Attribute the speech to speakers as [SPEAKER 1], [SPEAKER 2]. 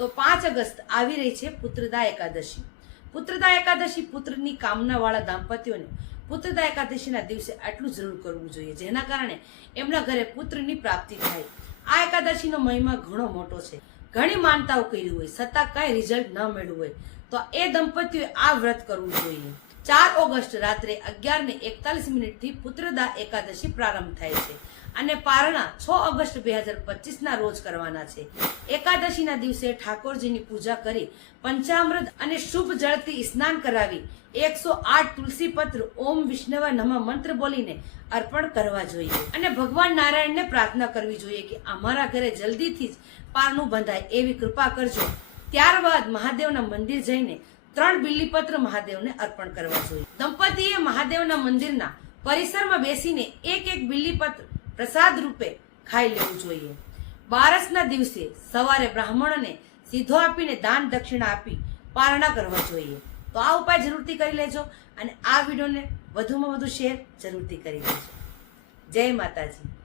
[SPEAKER 1] તો પાંચ અગસ્ત આવી રહી છે પુત્રદા એકાદશી. પુત્રદા એકાદશી પુત્રની કામનાવાળા દાંપત્યોને પુત્રદા એકાદશીના દિવસે આટલું જરૂર કરવું જોઈએ, જેના કારણે એમના ઘરે પુત્રની પ્રાપ્તિ થાય. આ એકાદશીનો મહિમા ઘણો મોટો છે. ઘણી માનતાઓ કરી હોય, છતાં કાંઈ રિઝલ્ટ ન મેળવું હોય, તો એ દંપતીઓએ આ વ્રત કરવું જોઈએ. ચાર ઓગસ્ટ રાત્રે અગિયાર ને એકતાલીસ મિનિટથી પુત્રદા એકાદશી પ્રારંભ થાય છે અને પારણા છ ઓગસ્ટ બે હજાર પચીસના રોજ કરવાના છે. એકાદશીના દિવસે ઠાકોરજીની પૂજા કરી પંચામૃત અને શુભ જળથી સ્નાન કરાવી એકસો આઠ તુલસી પત્ર ઓમ વિષ્ણવા નમઃ મંત્ર બોલીને અર્પણ કરવા જોઈએ અને ભગવાન નારાયણને પ્રાર્થના કરવી જોઈએ કે અમારા ઘરે જલ્દીથી જ પારણું બંધાય એવી કૃપા કરજો. ત્યારબાદ મહાદેવના મંદિર જઈને ત્રણ બિલ્લીપત્ર મહાદેવને અર્પણ કરવા જોઈએ. દંપતીએ મહાદેવના મંદિરના પરિસરમાં બેસીને એક એક બિલ્લીપત્ર પ્રસાદ રૂપે ખાઈ લેવું જોઈએ. બારસના દિવસે સવારે બ્રાહ્મણને સીધો આપીને દાન દક્ષિણા આપી પારણા કરવા જોઈએ. તો આ ઉપાય જરૂરથી કરી લેજો અને આ વિડીયોને વધુમાં વધુ શેર જરૂરથી કરી દેજો જય માતાજી.